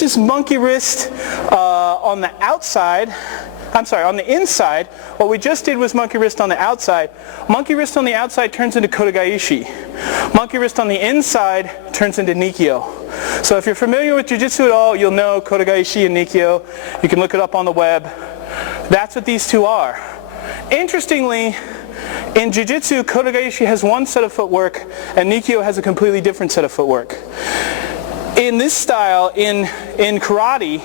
this is monkey wrist on the outside. I'm sorry, on the inside. What we just did was monkey wrist on the outside. Monkey wrist on the outside turns into kodagaishi. Monkey wrist on the inside turns into nikyo. So if you're familiar with jiu-jitsu at all, you'll know kodagaishi and nikyo. You can look it up on the web. That's what these two are. Interestingly, in jiu-jitsu, kodagaishi has one set of footwork and nikyo has a completely different set of footwork. In this style, in karate,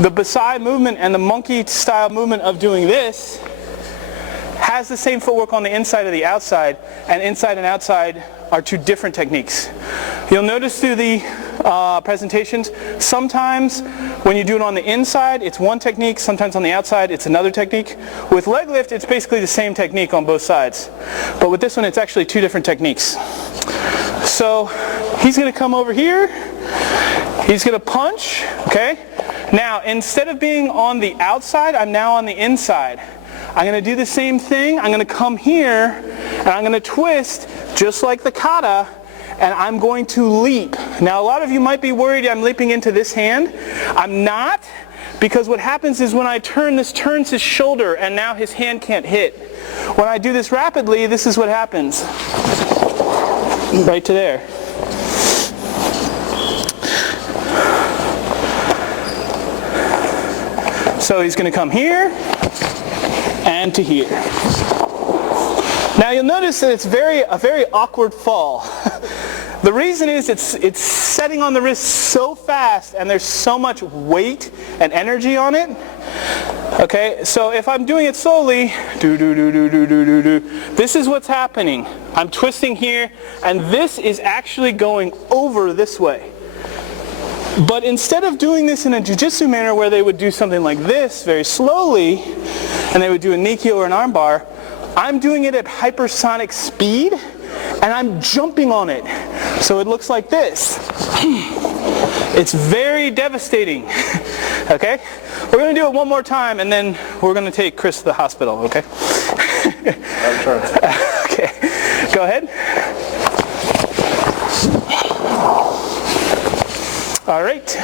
the Basai movement and the monkey style movement of doing this has the same footwork on the inside of the outside, and inside and outside are two different techniques. You'll notice through the presentations, sometimes when you do it on the inside it's one technique, sometimes on the outside it's another technique. With leg lift it's basically the same technique on both sides, but with this one it's actually two different techniques. So he's going to come over here, he's going to punch, okay? Now, instead of being on the outside, I'm now on the inside. I'm going to do the same thing. I'm going to come here, and I'm going to twist just like the kata, and I'm going to leap. Now, a lot of you might be worried I'm leaping into this hand. I'm not, because what happens is when I turn, this turns his shoulder, and now his hand can't hit. When I do this rapidly, this is what happens. Right to there. So he's going to come here and to here. Now you'll notice that it's a very awkward fall. The reason is it's setting on the wrist so fast and there's so much weight and energy on it. Okay, so if I'm doing it slowly, this is what's happening. I'm twisting here, and this is actually going over this way. But instead of doing this in a jiu-jitsu manner where they would do something like this very slowly, and they would do a nikyo or an armbar, I'm doing it at hypersonic speed, and I'm jumping on it. So it looks like this. It's very devastating. Okay? We're going to do it one more time, and then we're going to take Chris to the hospital, okay? Okay. Go ahead. All right.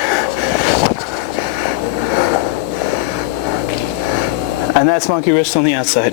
And that's monkey wrist on the outside.